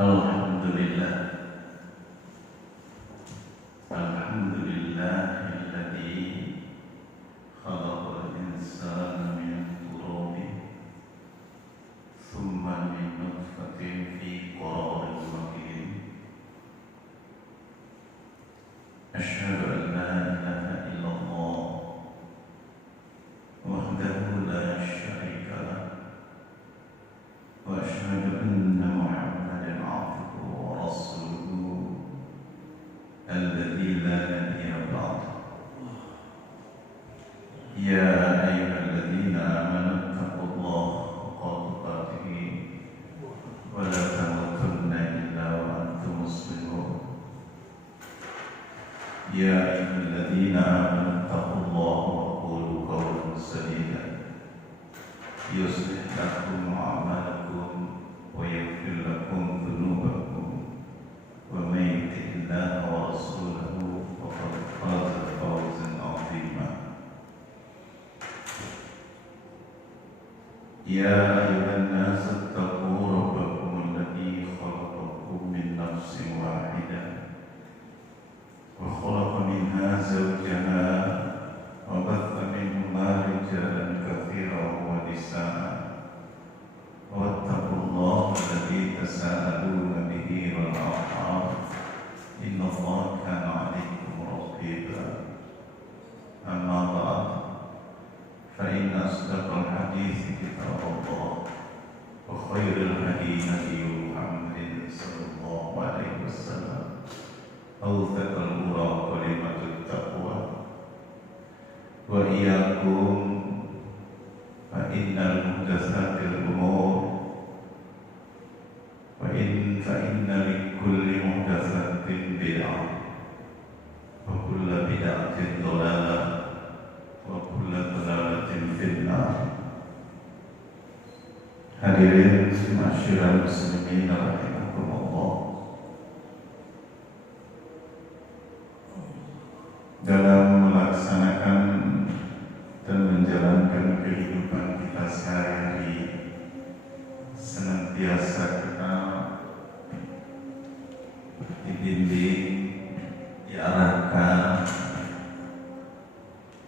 Alhamdulillah, alhamdulillahilladzi khalaqal insana min turabin tsumma min nutfatin fi qararin makin. Asyhadu an la ilaha illallah wahdahu la syarika lah wa asyhadu anna Muhammadan abduhu wa rasuluhu alladzi la nabiyya ba'dahu. Ya ayyuhalladzina amanu taqullaha haqqa tuqatih wa la tamutunna illa wa antum muslimun. Ya ayyuhalladzina amanu taqullaha wa qulu qawlan sadida yuslih lakum a'malakum wa yaghfir lakum dhunubakum wa may yuti'illaha wa rasulahu faqad faza fawzan 'azima. Ya ayyuhan nasu ittaqu rabbakum alladzi khalaqakum min nafsin wahidah wa khalaqa minha zawjaha wa batha minhuma rijalan katsiran wa nisaa'a wattaqullaha alladzi tasaaluna bihi wal arham innallaha kana 'alaykum raqiba. Amma ba'd, fa inna asdaqal hadithi kitabullah wa khairul hadi hadi Muhammadin sallallahu alaihi wasallam awthaqal ura kalimatut taqwa wa iyyakum fa innal muhdatsatil umur wa inna likulli muhdatsatin bid'ah wa kullu bid'atin dhalalah wa kullu dhalalatin finnar. Hadirin masyiral muslimin rahimakumullah, dalam melaksanakan dan menjalankan kehidupan kita sehari-hari, senantiasa kita dibimbing, diarahkan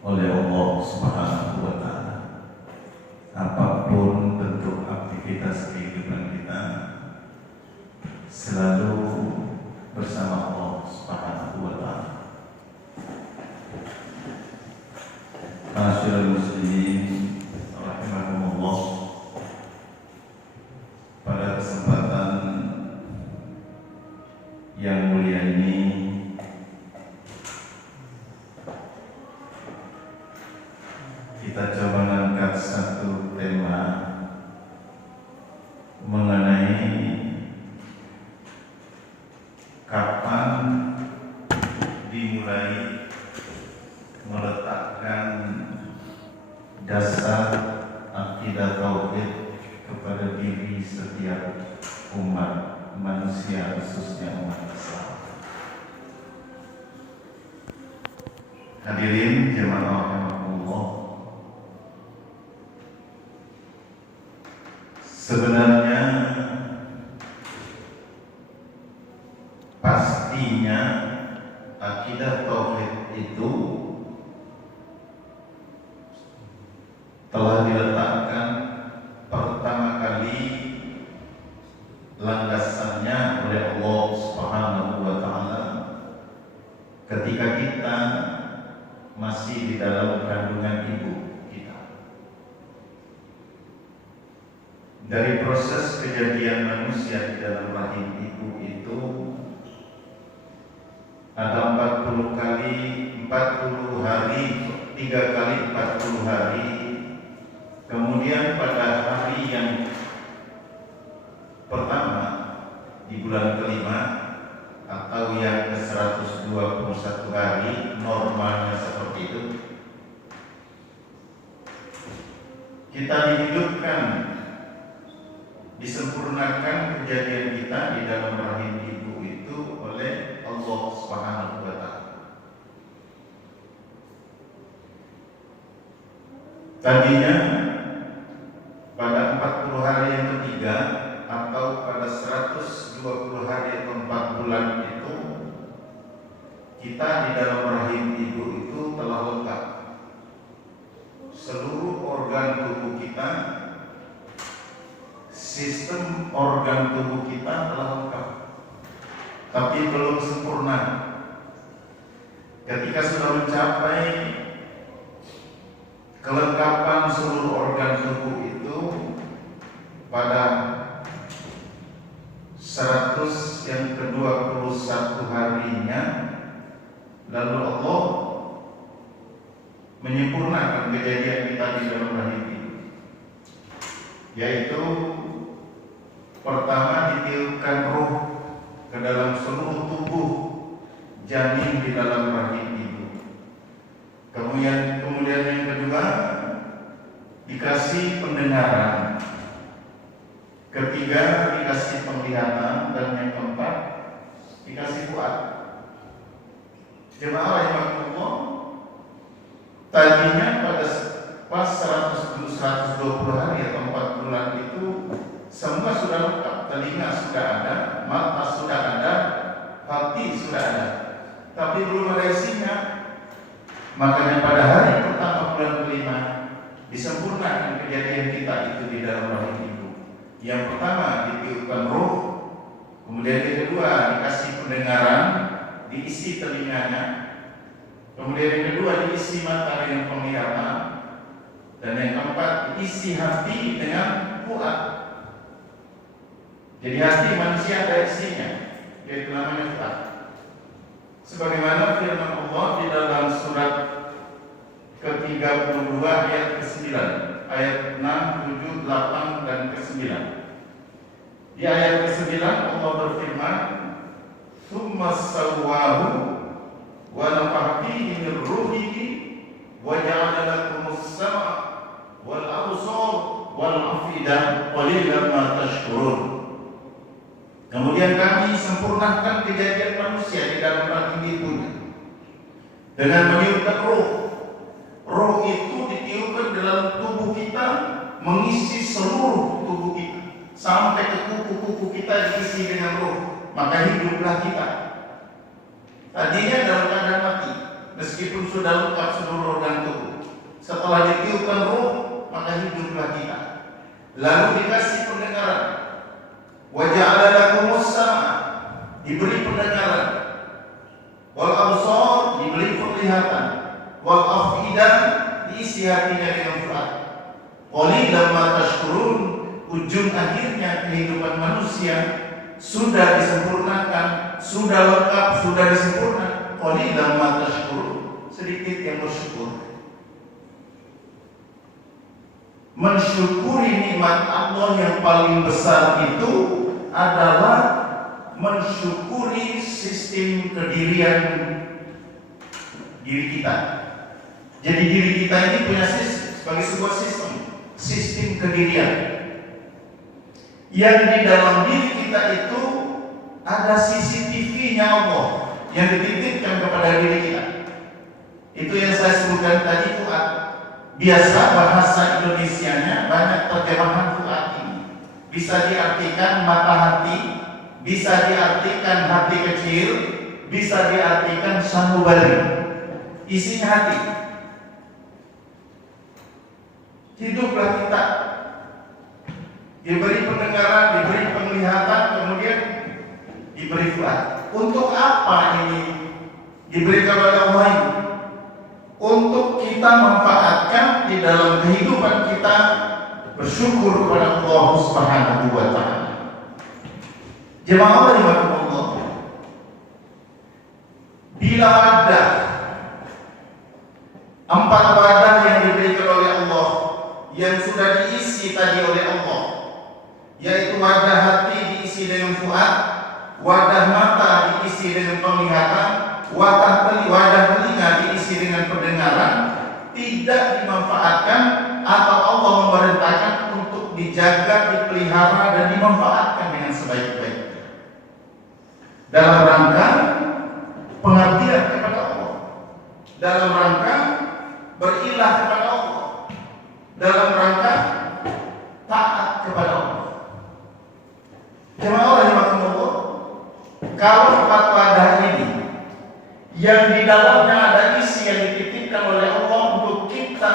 oleh Allah Subhanahu wa Ta'ala. Apapun bentuk aktivitas kehidupan kita, selalu bersama Allah Subhanahu wa Ta'ala. Masyiral muslimin rahimakumullah, pada kesempatan yang mulia ini kita coba mengangkat satu tema mengenai kapan dimulai meletakkan dasar akidah tauhid kepada diri setiap umat manusia, khususnya umat Islam. Hadirin jemaah rahimakumullah, sebenarnya pastinya akidah tauhid itu telah diletakkan pertama kali landasannya oleh Allah Subhanahu wa Ta'ala ketika kita masih di dalam kandungan ibu kita. Dari proses kejadian manusia di dalam rahim ibu itu ada 40 hari, 3 kali 40 hari. Kemudian pada hari yang pertama di bulan kelima atau yang ke-121 hari, normalnya seperti itu, kita dihidupkan, disempurnakan kejadian kita di dalam rahim ibu itu oleh Allah Subhanahu wa Ta'ala. Tadinya pada 40 hari yang ketiga atau pada 121 dalam rahim ibu itu telah lengkap. Seluruh organ tubuh kita, sistem organ tubuh kita telah lengkap, tapi belum sempurna. Ketika sudah mencapai kelengkapan seluruh organ tubuh itu pada 100 yang ke-21 harinya, lalu Allah menyempurnakan kejadian kita di dalam rahim ini, yaitu pertama ditiupkan ruh ke dalam seluruh tubuh janin di dalam rahim ibu. Kemudian yang kedua dikasih pendengaran, ketiga dikasih penglihatan, dan yang keempat dikasih fuad. Jemaah rahimakumullah, tadinya pada pas 120 hari atau 4 bulan itu semua sudah lengkap. Telinga sudah ada, mata sudah ada, hati sudah ada, tapi belum ada isinya. Makanya pada hari pertama bulan kelima disempurnakan kejadian kita itu di dalam rahim ibu. Yang pertama ditiupkan ruh, kemudian yang kedua dikasih pendengaran, diisi telinganya, kemudian yang kedua diisi mata dengan penglihatan, dan yang keempat diisi hati dengan fuad. Jadi hati manusia ada isinya, yaitu namanya fuad. Sebagaimana firman Allah di dalam surat ke-32 ayat ke-9, ayat 6, 7, 8 dan ke-9. Di ayat ke-9 Allah berfirman, "Tsumma sawwahu wa nafaha fihi min ruhihi wa ja'ala lakumus sam'a wal absar wal afida qalilan ma tashkurun." Kemudian kami sempurnakan kejadian manusia di dalam rahim ibunya dengan meniupkan ruh. Ruh itu ditiupkan dalam tubuh kita, mengisi seluruh tubuh kita sampai ke kuku-kuku kita diisi dengan ruh. Maka hiduplah kita. Tadinya dalam keadaan mati, meskipun sudah lengkap seluruh organ tubuh. Setelah ditiupkan ruh, maka hiduplah kita. Lalu dikasih pendengaran. Wa ja'ala lakumus sam'a, diberi pendengaran, wal absar, diberi penglihatan, wal afidah, diisi hatinya dengan fuad. Qalilan ma tashkurun, ujung akhirnya kehidupan manusia sudah disempurnakan, sudah lengkap, sudah disempurna. Qalilan ma tashkurun, sedikit yang bersyukur. Mensyukuri nikmat Allah yang paling besar itu adalah mensyukuri sistem kedirian diri kita. Jadi diri kita ini punya sistem, sebagai sebuah sistem kedirian yang di dalam diri kita itu ada CCTV-nya Allah yang dititipkan kepada diri kita. Itu yang saya sebutkan tadi, fuad. Biasa bahasa Indonesianya banyak terjemahan fuad ini. Bisa diartikan mata hati, bisa diartikan hati kecil, bisa diartikan sanubari. Isinya hati. Hiduplah kita, diberi pendengaran, diberi penglihatan, kemudian diberi fuad. Untuk apa ini diberikan oleh Allah ini? Untuk kita manfaatkan di dalam kehidupan kita, bersyukur kepada Allah Subhanahu wa ta'ala. Jemaah rahimakumullah, bila wadah, 4 wadah yang diberikan oleh Allah, yang sudah diisi tadi oleh Allah, yaitu wadah hati diisi dengan fuad, wadah mata diisi dengan penglihatan, wadah telinga diisi dengan pendengaran, tidak dimanfaatkan atau Allah memerintahkan untuk dijaga, dipelihara dan dimanfaatkan dengan sebaik-baiknya dalam rangka pengabdian kepada Allah, dalam rangka berilah kepada Allah, dalam rangka taat kepada Allah. Jemaah rahimakumullah, kalau 4 wadah ini yang di dalamnya ada isi yang dititipkan oleh Allah untuk kita,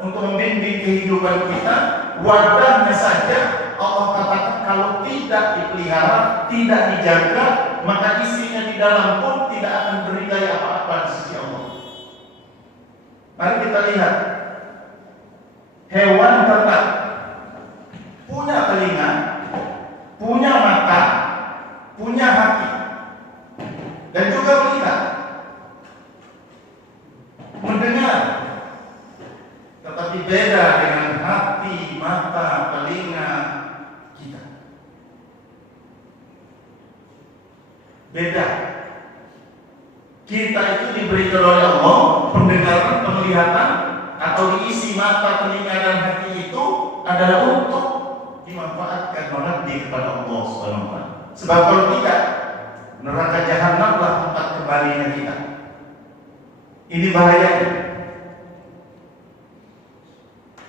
untuk membimbing kehidupan kita. Wadahnya saja Allah katakan kalau tidak dipelihara, tidak dijaga, maka isinya di dalam pun tidak akan beri daya apa-apa di sisi Allah. Mari kita lihat hewan ternak punya telinga, punya mata, punya hati, dan juga melihat, mendengar. Tetapi beda dengan hati, mata, telinga kita. Beda. Kita itu diberikan oleh Allah pendengaran, penglihatan, atau diisi mata, telinga, dan hati itu adalah untuk dimanfaatkan mengabdi kepada Allah SWT. Sebab kalau tidak, neraka jahanamlah tempat kembalinya kita. Ini bahayanya.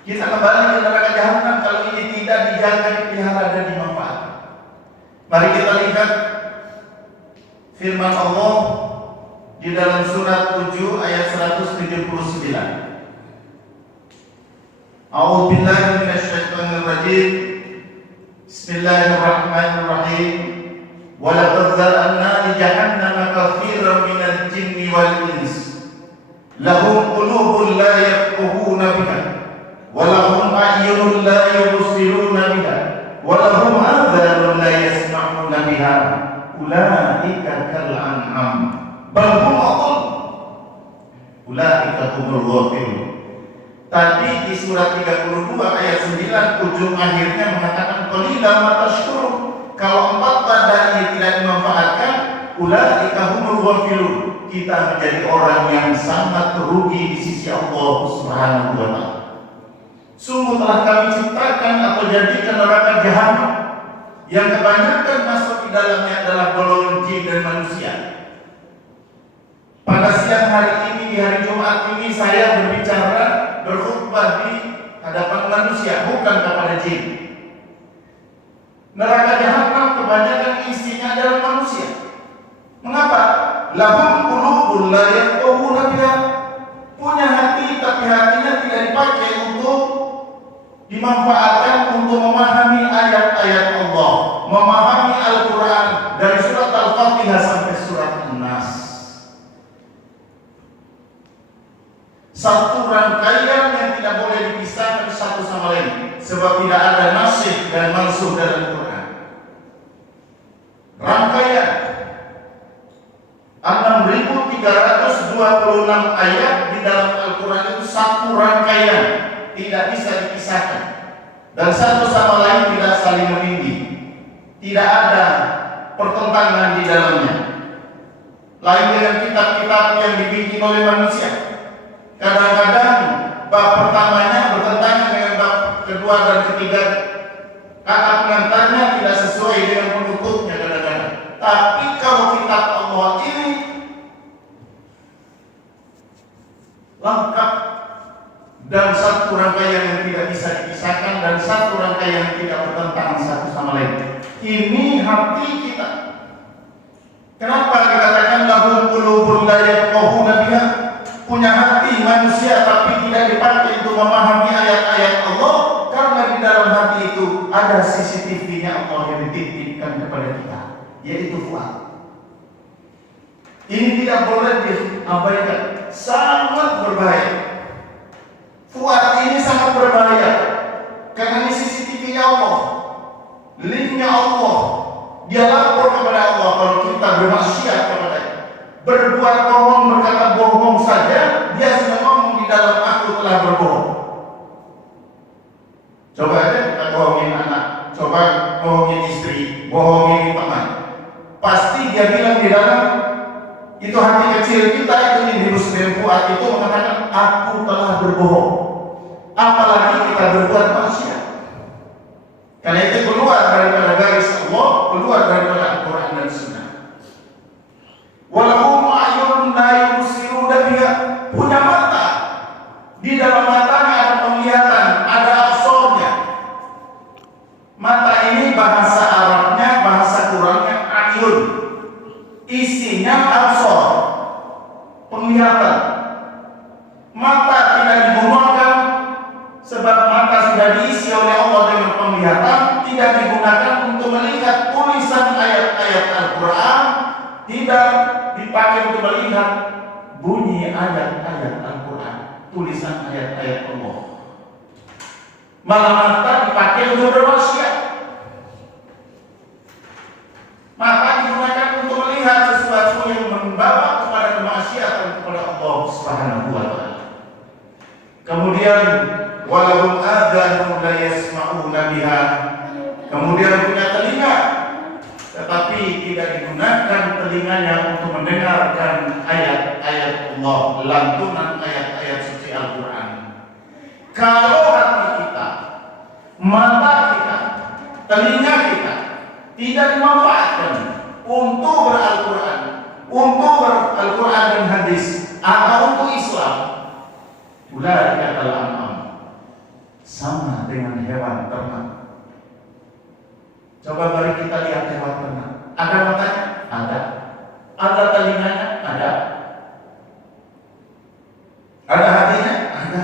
Kita kembali ke neraka jahanam kalau ini tidak dijaga, dipelihara, dan dimanfaatkan. Mari kita lihat firman Allah di dalam surat 7 ayat 179. A'udzu billahi minasyaitonir rajim. Bismillahirrahmanirrahim. Wa laqad zara'na li jahannama katsiran minal jinni wal ins. Lahum qulubun la yafqahuna biha, wa lahum a'yunun la yubsiruna biha, wa lahum adhanun la yasma'una biha. Ulaika kal an'am bal hum adall. Ulaika humul ghafilun. Tadi di surat 32 ayat 9 ujung akhirnya mengatakan qalilan ma tashkurun. Kalau 4 pada ini tidak dimanfaatkan, ulaika humul ghafilun. Kita menjadi orang yang sangat rugi di sisi Allah Subhanahu wa taala. Sungguh telah kami ciptakan atau jadikan neraka jahanam yang kebanyakan masuk di dalamnya adalah golongan jin dan manusia. Pada siang hari ini, di hari Jumat ini, saya berbicara, berkhutbah di hadapan manusia, bukan kepada jin. Neraka jahanam kebanyakan isinya adalah manusia. Mengapa? Lahum qulubun la yafqahuna biha. Punya hati tapi hatinya tidak dipakai untuk dimanfaatkan untuk memahami ayat-ayat Allah, memahami Al-Quran dari surat Al-Fatihah sampai surat An-Nas. Satu rangkaian yang tidak boleh dipisahkan satu sama lain, sebab tidak ada nasikh dan mansukh dalam Quran. Rangkaian 6.326 ayat di dalam Al-Quran itu satu rangkaian, tidak bisa dipisahkan, dan satu sama lain tidak saling menindih, tidak ada pertentangan di dalamnya. Lain dengan kitab-kitab yang dibikin oleh manusia. Kadang-kadang bab pertamanya bertentangan dengan bab kedua dan ketiga. Kata pengantarnya tidak sesuai dengan penutupnya kadang-kadang. Tapi kalau kitab Allah ini lengkap dan satu rangkaian yang tidak bisa dipisahkan dan satu rangkaian yang tidak bertentangan satu sama lain. Ini hati kita. Kenapa dikatakan lahum qulubun la yafqahuna biha? Punya hati manusia tapi tidak dipakai untuk memahami ayat-ayat Allah, karena di dalam hati itu ada CCTV-nya Allah yang dititipkan kepada kita, yaitu fuad. Ini tidak boleh diabaikan, sangat berbahaya. Fuad ini sangat berbahaya karena ini CCTV-nya Allah, linknya Allah. Dia lapor kepada Allah kalau kita bermaksiat kepadanya, berbuat bohong, berkata bohong saja, dia sudah ngomong di dalam aku telah berbohong. Coba aja kita bohongin anak, coba bohongin istri, bohongin teman, pasti dia bilang di dalam itu hati kecil kita itu di Muslim Fuad itu mengatakan aku telah berbohong. Apalagi kita berbuat maksiat. Karena itu keluar daripada garis Allah, keluar daripada Al-Quran dan Sunnah. Walahum a'yunun la yubsiruna biha. Punya mata, di dalam matanya ada penglihatan, ada absornya. Mata ini bahasa Arabnya, bahasa Qurannya ayun, isinya absor. melihat bunyi ayat-ayat Al-Quran, tulisan ayat-ayat Allah. Malah mata dipakai untuk berwasiat. Mata digunakan untuk melihat sesuatu yang membawa kepada kemaksiatan kepada Allah Subhanahu wa taala. Kemudian walahum adzanun la yasma'una biha. Kemudian punya telinga, tetapi tidak digunakan telinganya untuk mendengarkan ayat-ayat Allah, lantunan ayat-ayat suci Al-Quran. Kalau hati kita, mata kita, telinga kita tidak dimanfaatkan untuk ber-Al-Quran, untuk ber-Al-Quran dan hadis, atau untuk Islam, ulaika kal-an'am, sama dengan hewan ternak. Coba mari kita lihat hewan ternak. Ada matanya? Ada. Ada telinganya? Ada. Ada hatinya? Ada.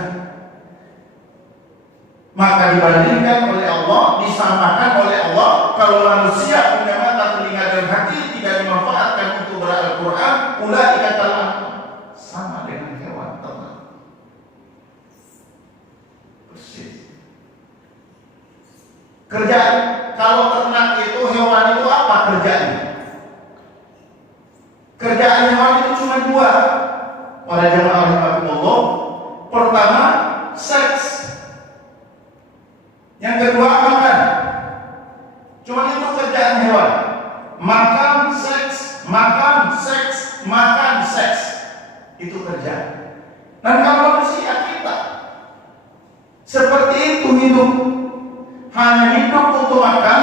Maka dibandingkan oleh Allah, disamakan oleh Allah, kalau manusia punya mata, telinga dan hati tidak dimanfaatkan untuk ber-Al-Quran, ulaika kal-an'am, sama dengan hewan ternak. Persis. Kerjaan, kalau ternak itu, hewan itu apa kerjaannya? Kerjaan hewan itu cuma dua. Para jamaah rahimakumullah. Pertama, seks. Yang kedua, makan. Cuma itu kerjaan hewan. Makan, seks, makan, seks, makan, seks. Itu kerjaan. Dan kalau manusia kita seperti itu hidup, hanya hidup untuk makan,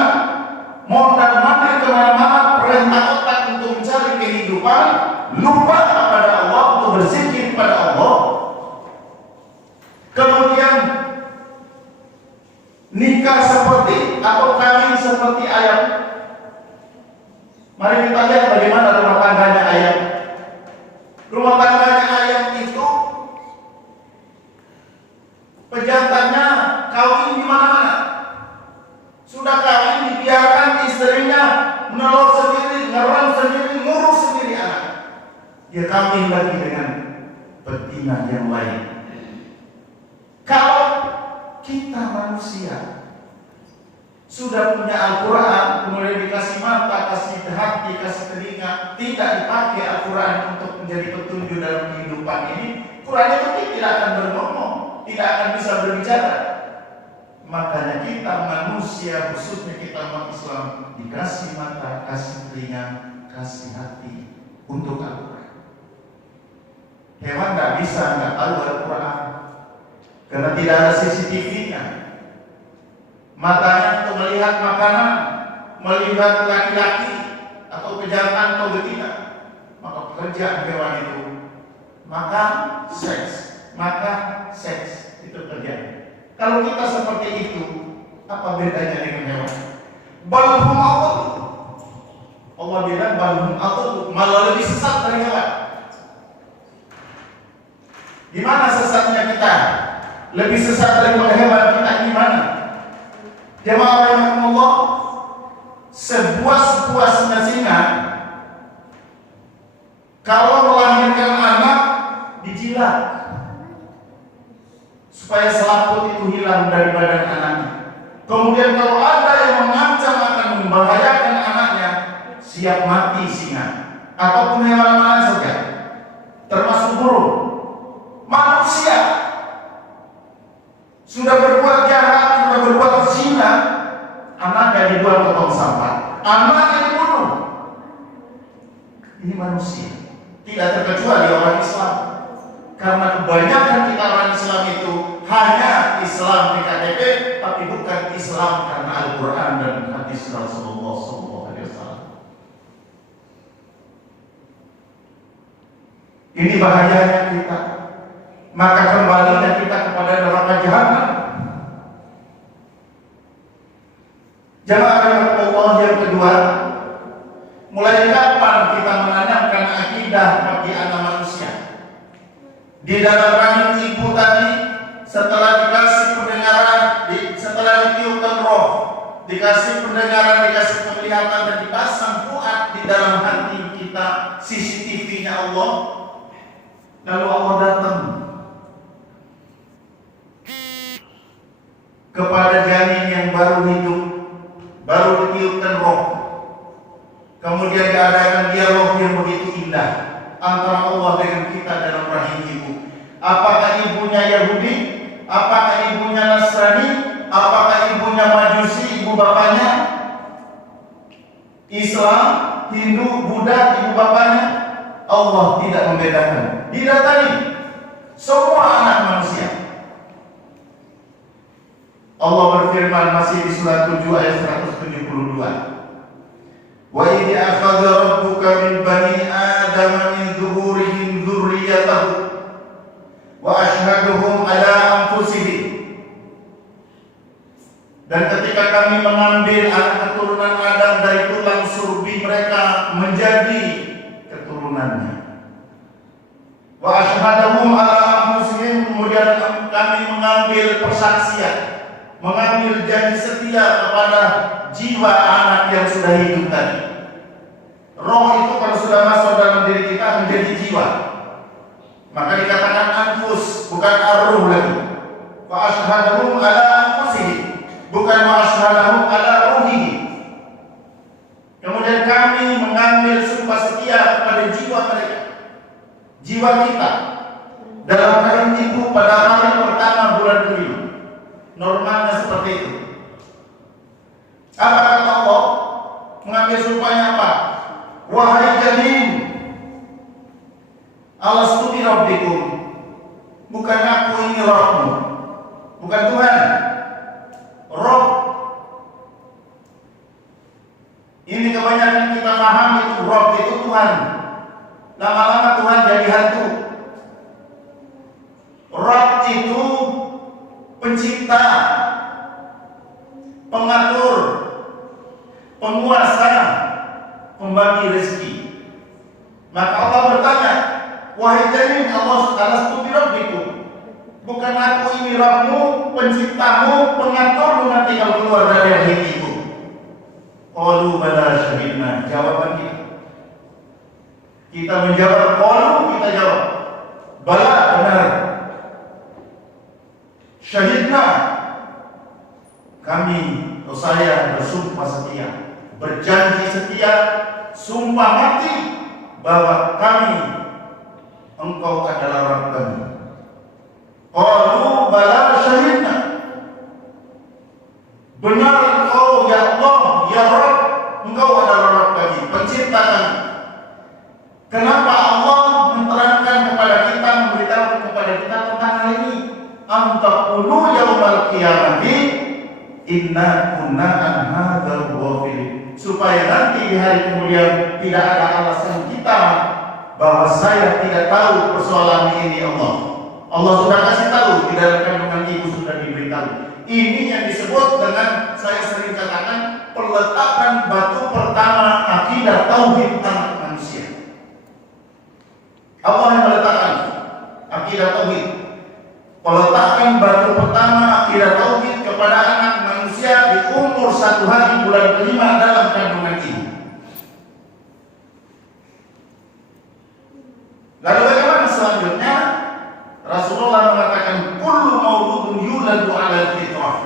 mondar-mandir kemana-mana, perintah otak untuk mencari kehidupan, lupa kepada Allah, untuk berzikir kepada Allah. Kemudian nikah seperti atau kawin seperti ayam. Mari kita lihat bagaimana rumah tangganya ayam. Rumah tangganya ayam itu pejantannya kawin di mana-mana. Sudah kawin, dibiarkan istrinya menelur sendiri, ngerem sendiri, ngurus sendiri anak. Dia kawin lagi dengan betina yang lain. Kalau kita manusia sudah punya Al-Quran, kemudian dikasih mata, kasih hati, kasih telinga, tidak dipakai Al-Quran untuk menjadi petunjuk dalam kehidupan ini, Quran itu tidak akan berngomong, tidak akan bisa berbicara. Makanya kita manusia, khususnya kita umat Islam, dikasih mata, kasih telinga, kasih hati untuk Al-Quran. Hewan tidak bisa nggak tahu Al-Quran karena tidak ada CCTV-nya. Matanya untuk melihat makanan, melihat laki-laki atau pejantan atau betina. Maka pekerjaan hewan itu makan, seks, makan, seks, itu kerjaan. Kalau kita seperti itu, apa bedanya dengan hewan? Balhum adall. Allah bilang balhum adall, malah lebih sesat dari hewan. Di mana sesatnya kita? Lebih sesat daripada hewan kita gimana? Jemaah rahimakumullah, sepuas-puasnya singa kalau melahirkan anak dijilat supaya selaput itu hilang dari badan anaknya. Kemudian kalau ada yang mengancam akan membahayakan anaknya, siap mati singa ataupun hewan mana saja, termasuk burung. Manusia sudah berbuat jahat, sudah berbuat zina, anaknya dibuang ke tong sampah, anaknya dibunuh. Ini manusia, tidak terkecuali orang Islam. Karena kebanyakan kita orang Islam itu hanya Islam di KTP, tapi bukan Islam karena Al-Quran dan hadis Rasulullah SAW. Ini bahayanya kita. Maka kembalinya kita kepada neraka jahanam. Jamaah rahimakumullah, yang kedua, mulai kapan kita menanamkan akidah bagi anak manusia? Di dalam rahim ibu tadi, setelah dikasih pendengaran, setelah ditiupkan roh, dikasih pendengaran, dikasih penglihatan, dan dipasang fuad di dalam hati kita, CCTV-nya Allah, Lalu Allah datang kepada janin yang baru hidup, baru ditiupkan roh. Kemudian diadakan dialog yang begitu indah antara Allah dengan kita dalam rahim ibu. Apakah ibunya Yahudi? Apakah ibunya Nasrani? Apakah ibunya Majusi, ibu bapaknya Islam, Hindu, Buddha, ibu bapaknya? Allah tidak membedakan. Didatangi semua anak manusia. Allah berfirman masih di surat 7 ayat 172. Wa idh akhadha rabbuka min bani adama min zuhurihim dzurriyyatahum wa ashhaduhum ala anfusihim. Dan ketika kami mengambil anak keturunan Adam dari tulang surbi mereka menjadi keturunannya. Wa ashhadahum ala anfusihim, kemudian kami mengambil persaksian, mengambil janji setia kepada jiwa anak yang sudah hidup tadi. Roh itu kalau sudah masuk dalam diri kita menjadi jiwa, maka dikatakan anfus, bukan ar-ruh lagi. Wa ashhadahum ala anfusihim, bukan wa ashhadahum ala ruhihi. Kemudian kami mengambil sumpah setia kepada jiwa mereka, jiwa kita dalam rahim ibu pada hari pertama bulan kelima. Normalnya seperti itu. Apa kata Allah? Mengambil sumpahnya apa? Wahai janin, alastu bi rabbikum, bukan aku ini Rabbmu, bukan Tuhan. Rabb ini kebanyakan kita paham itu Rabb itu Tuhan. Lama-lama Tuhan jadi hantu. Rabb itu pencipta, pengatur, penguasa, pembagi rezeki. Maka Allah bertanya, wahai janin, alastu bi rabbikum, bukan aku ini Rabbmu, penciptamu, pengaturmu nanti kalau keluar dari rahim ibu. Qalu bala syahidna, jawaban kita. Kita menjawab, qalu, kita jawab, bala, benar. Syahidna, kami atau saya bersumpah setia, berjanji setia, sumpah mati bahwa kami, engkau adalah Rabb kami. Qalu bala syahidna, benar engkau ya Allah, ya Rabb, engkau adalah Rabb kami, pencipta kami. Kenapa Allah menerangkan kepada kita, memberitahu kepada kita tentang hal ini? Antaqulu yaumal qiyamati inna kunna an hadzal ghafilin, supaya nanti di hari kemudian tidak ada alasan kita bahwa saya tidak tahu persoalan ini. Allah sudah kasih tahu, di dalam kandungan ibu sudah diberitahu. Ini yang disebut dengan, saya sering katakan, peletakan batu pertama akidah tauhid anak manusia. Allah yang meletakkan akidah tauhid. Peletakan batu pertama akidah tauhid kepada anak manusia di umur 1 hari bulan kelima dalam kandungan ibu. Lalu bagaimana selanjutnya? Rasulullah mengatakan, kullu mauludun yuladu 'alal fitrah.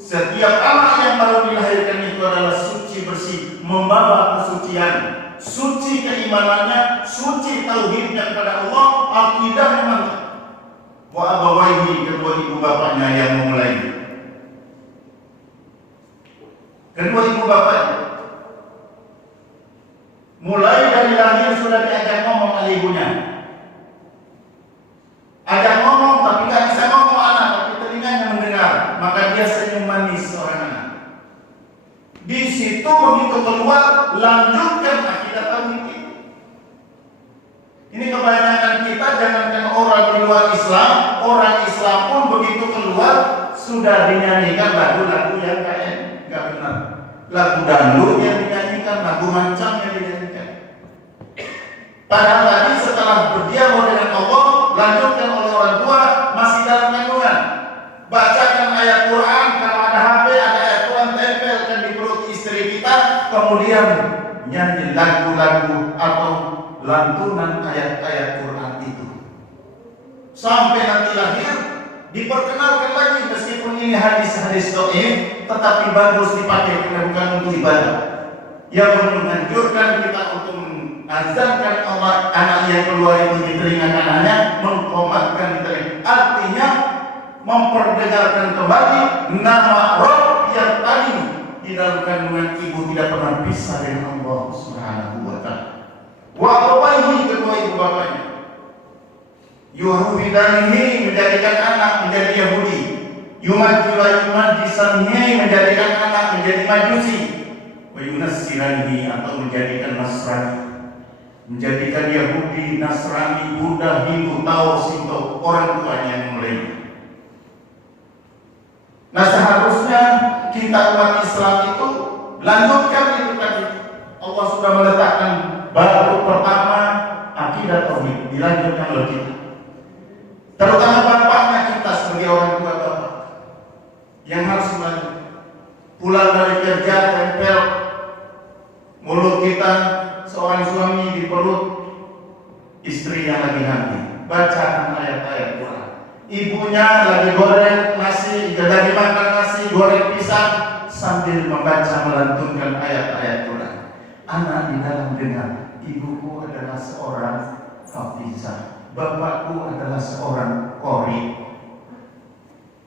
Setiap anak yang baru dilahirkan itu adalah suci bersih, membawa kesucian, suci keimanannya, suci tauhidnya kepada Allah, akidahnya mantap. Wa abawaihi, kedua ibu bapaknya yang memulai. Kedua ibu bapaknya mulai dari lahir sudah diajak ngomong oleh ibunya. Ajak ngomong tapi nggak bisa ngomong anak, tapi telinganya mendengar. Maka dia senyum manis seorang anak. Di situ begitu keluar, lanjutkan akidah tauhid itu. Ini kebanyakan kita, jangankan orang di luar Islam, orang Islam pun begitu keluar sudah dinyanyikan lagu-lagu yang nggak benar. Lagu dangdut yang dinyanyikan, lagu mancang yang dinyanyikan. Padahal tadi setelah berdialog dengan Allah, lanjutkan oleh orang tua, masih dalam kandungan. Bacakan ayat Quran, kalau ada HP, ada ayat Quran, tempelkan di perut istri kita, kemudian nyanyi lagu-lagu atau lantunan ayat-ayat Quran itu. sampai nanti lahir diperkenalkan lagi, meskipun ini hadis-hadis dhaif tetapi bagus dipakai karena bukan untuk ibadah. Yang menganjurkan kita untuk azankan Allah anak yang keluar itu di telinga kanannya, mengkomatkan di telinga, artinya memperdengarkan kembali nama Rabb yang tadi di dalam kandungan ibu tidak pernah pisah dengan Allah Subhanahu wa ta'ala. Wa abawaihi, kedua ibu bapaknya, yuhawidanihi, menjadikan anak menjadi Yahudi, yumajisanihi, menjadikan anak menjadi Majusi, wa yunassiranihi, atau menjadikan Nasrani, menjadikan Yahudi, Nasrani, Buddha, Hindu, Tao, Sinto, orang tuanya yang lain. Nah, seharusnya kita umat Islam itu lanjutkan itu tadi. Allah sudah meletakkan batu pertama akidah tauhid, dilanjutkan oleh kita. Terutama bapaknya kita sebagai orang tua bapak yang harus melanjutkan. Pulang dari kerja tempel mulut kita seorang suami di perut istri yang lagi hamil, bacakan ayat-ayat Quran. Ibunya lagi goreng nasi, lagi makan nasi, goreng pisang sambil membaca melantunkan ayat-ayat Quran. Anak di dalam dengar, ibuku adalah seorang hafizah, bapakku adalah seorang qori.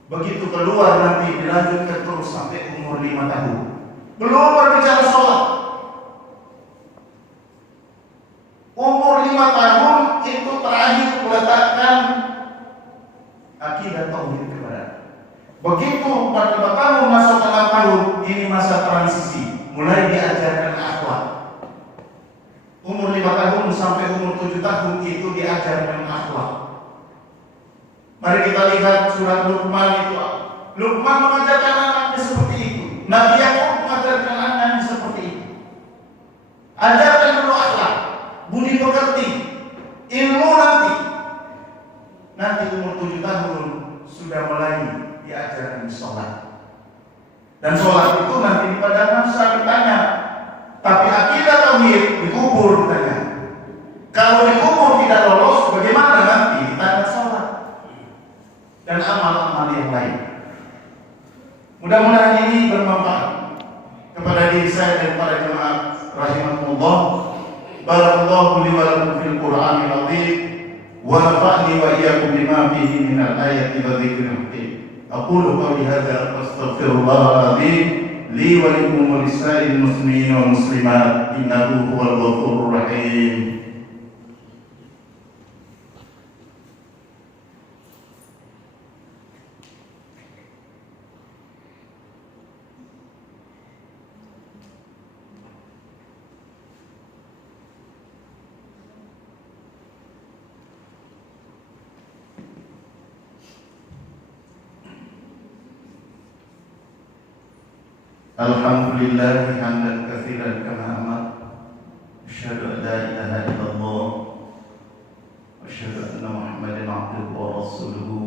Begitu keluar nanti dilanjutkan terus sampai umur 5 tahun. Belum berbicara sholat. Umur 5 tahun itu terakhir meletakkan akidah tauhid kepada. Begitu 4 tahun masuk ke 6 tahun, ini masa transisi, mulai diajarkan akhlak. Umur 5 tahun sampai umur 7 tahun itu diajarkan akhlak. Mari kita lihat surat Luqman itu. Luqman mengajarkan anaknya seperti itu. Nabi Yakub mengajarkan anaknya seperti itu. Ajarkan dulu akhlak, budi pekerti, ilmu nanti umur 7 tahun sudah mulai diajarkan sholat. Dan sholat itu nanti pada masa ditanya, tapi akidah tauhid dikubur ditanya. Kalau dikubur tidak lolos, bagaimana nanti ditanya sholat dan amal-amal yang lain. Mudah-mudahan ini bermanfaat kepada diri saya dan para jemaah rahimahumullah. Barakallahu li wa lakum fil Qur'anil azim wa nafa'ni wa iyyakum bima fihi minal ayati wa dzikril hakim. Aqulu qawli hadza wa astaghfirullahal azim li wa lakum wa lisa'il muslimin wal muslimat innahu huwal ghafurur rahim. Alhamdulillah hamdan katsiran kama amar. Asyhadu an la ilaha illallah wa asyhadu anna Muhammadan abduhu wa rasuluhu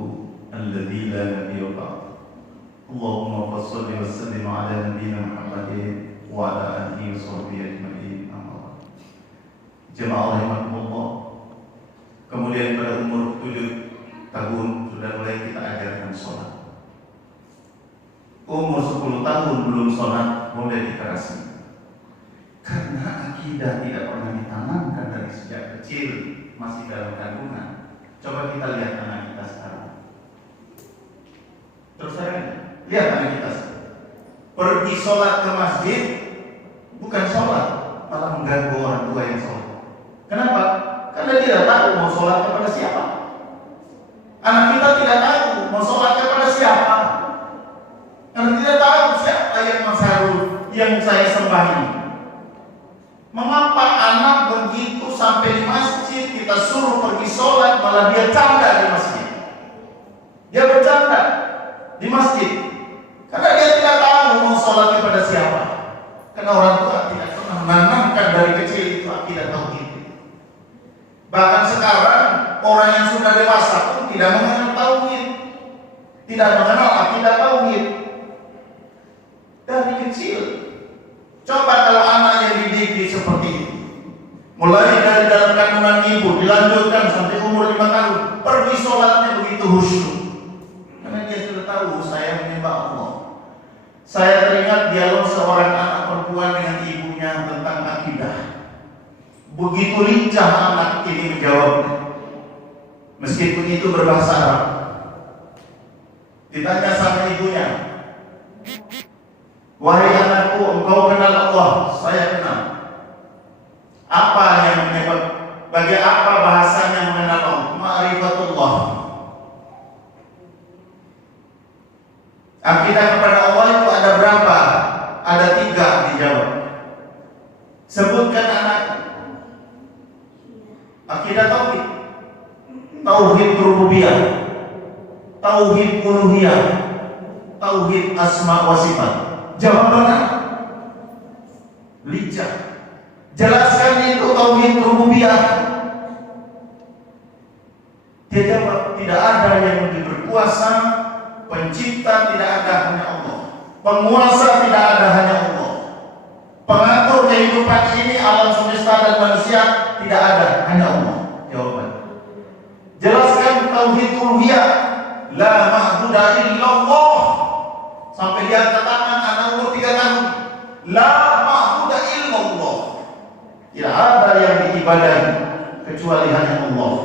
alladzi la nabiyya ba'd. Allahumma shalli wa sallim ala nabiyyina Muhammadin wa ala alihi wa sahbihi ajma'in. Jemaah rahimakumullah. Kemudian pada umur 7 tahun sudah mulai kita ajarkan sholat. Umur 10 tahun belum sholat mulai dikerasi. Karena akidah tidak pernah ditanamkan dari sejak kecil, masih dalam kandungan. Coba kita lihat anak kita sekarang. Terus saya lihat anak kita pergi sholat ke masjid, bukan sholat, malah mengganggu orang tua yang sholat. Kenapa? Karena dia tidak tahu mau sholat kepada siapa. Anak kita tidak tahu mau sholat kepada siapa. Karena tidak tahu siapa yang saya sembah ini. Mengapa anak begitu sampai di masjid kita suruh pergi sholat malah dia canda di masjid? Dia bercanda di masjid karena dia tidak tahu mau sholat kepada siapa. Karena orang tua tidak pernah menanamkan dari kecil itu akidah tauhid. Bahkan sekarang orang yang sudah dewasa pun tidak mengenal tauhid, tidak mengenal akidah tauhid. Dari kecil. Coba kalau anak yang dididik seperti itu, Mulai dari dalam kandungan ibu dilanjutkan sampai umur 5 tahun, pergi sholatnya begitu khusyuk. Karena dia sudah tahu saya menyembah Allah. Saya teringat dialog seorang anak perempuan dengan ibunya tentang akidah. Begitu lincah anak ini menjawabnya, meskipun itu berbahasa Arab. Ditanya sama ibunya, wahai anakku, engkau kenal Allah? Saya kenal. Apa yang menyebab? Bagi apa bahasanya mengenal Allah? Ma'rifatullah. Akidah kepada Allah itu ada berapa? Ada 3 dijawab. Sebutkan anak. Akidah tauhid. Tauhid rububiyah. Tauhid uluhiyah. Tauhid asma wa sifat. Jawabannya lincah. Jelaskan itu tauhid rububiyah. Dia jawab, tidak ada yang lebih berkuasa. Pencipta tidak ada, hanya Allah. Penguasa tidak ada, hanya Allah. Pengatur kehidupan ini, alam semesta dan manusia tidak ada, hanya Allah. Jawaban. Jelaskan tauhid uluhiyah. La ma'budu illallah. Sampai dia katakan anak umur 3 tahun. La ma'budu illallah. Tidak ada yang diibadahi kecuali hanya Allah.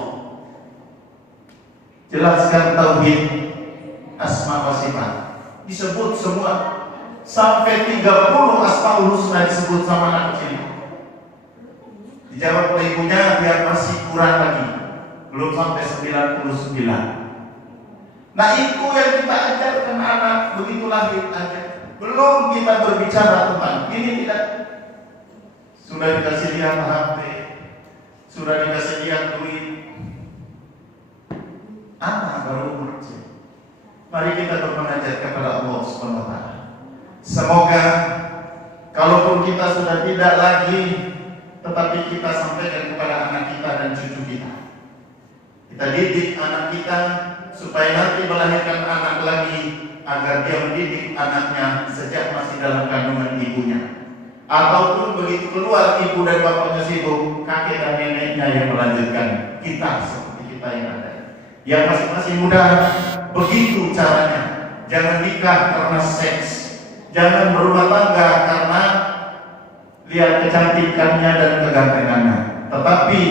Jelaskan tauhid asma wa sifat. Disebut semua. Sampai 30 asmaul husna disebut sama anak kecil. Dijawab oleh ibunya, biar masih kurang lagi, belum sampai 99. Nah itu yang kita ajarkan anak begitu lahir aja. Belum kita berbicara tentang ini, tidak. Sudah dikasih lihat HP, sudah dikasih lihat duit, anak baru umur kecil. Mari kita bermunajat kepada Allah Subhanahu wa taala. Semoga kalaupun kita sudah tidak lagi, tetapi kita sampaikan kepada anak kita dan cucu kita. Kita didik anak kita supaya nanti melahirkan anak lagi, agar dia mendidik anaknya sejak masih dalam kandungan ibunya. Ataupun begitu keluar ibu dan bapaknya sibuk, kakek dan neneknya yang melanjutkan kita seperti kita yang ada. Yang masing-masing muda, begitu caranya. Jangan nikah karena seks, jangan berumah tangga karena lihat kecantikannya dan kegantengannya. Tetapi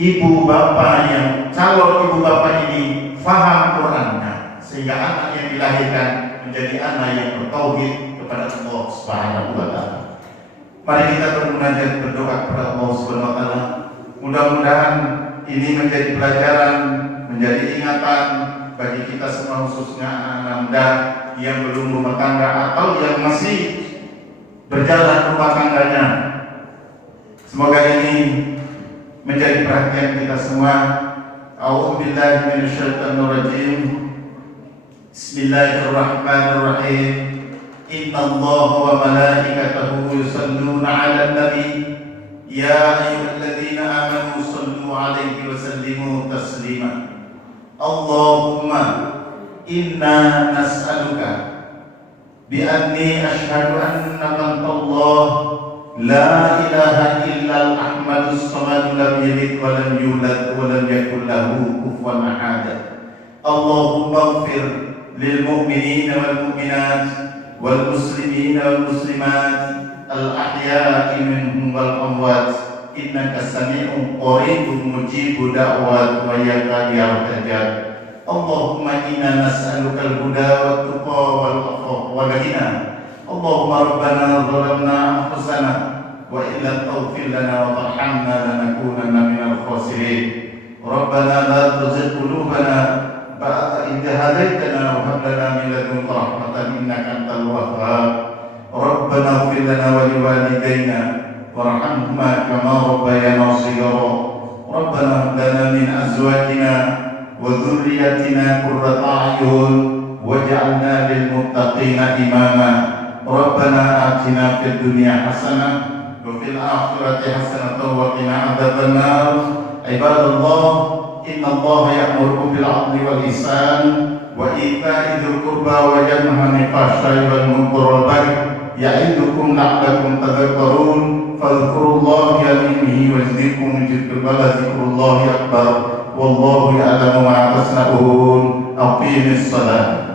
ibu bapak yang calon ibu bapak ini faham Qurannya, sehingga anak yang dilahirkan menjadi anak yang bertauhid kepada Allah Subhanahu wa taala. Mari kita bermunajat, berdoa kepada Allah Subhanahu wa taala. Mudah-mudahan ini menjadi pelajaran, menjadi ingatan bagi kita semua, khususnya anak-anak muda yang belum rumah tangga atau yang masih berjalan rumah tangganya. Semoga ini menjadi perhatian kita semua. A'udzubillahi minasyaitonirrajim. Bismillahirrahmanirrahim. Innallaha wa malaikatahu yusalluna 'alan nabi. Ya ayyuhalladzina amanu sallu 'alaihi wa sallimu taslima. Allahumma inna nas'aluka bi anni asyhadu annaka Allah la ilaha illa al-ahmadus samad lam yalid wa lam yulad wa lam yakul lahu kufuwan ahad. Allahumma ighfir lil mu'minina wal mu'minat wal muslimina wal muslimat al ahya'i minhum wal amwat innaka sami'un qaribun mujibu da'wat wa yakadiyar tajad. Allahumma inna nas'aluka al-huda wa tuqa wal afaw wal ghina. Allahumma rabbana zalamna anfusana wa illa taghfir lana wa tarhamna lanakunanna minal khasirin. Rabbana la tuzigh qulubana ba'da idh hadaytana wa hab lana min ladunka rahmatan innaka antal wahhab. Rabbana ighfir lana wa liwalidayna warhamhuma kama rabbayana shighara. Rabbana hab lana min azwajina wa dhurriyyatina qurrata a'yun waj'alna lil muttaqina imama. Rabbana atina fid dunya hasanah wa fil akhirati hasanah wa qina adzabannar. Ibadallah, innallaha ya'muru bil 'adli wal ihsan wa ita'i dzil qurba wa yanha 'anil fahsya'i wal munkari wal baghi ya'idukum la'allakum tadhakkarun. fadhkurullaha yadhkurikum wazidkum dzikrullahi akbar wallahu ya'lamu ma tasna'un aqimis salat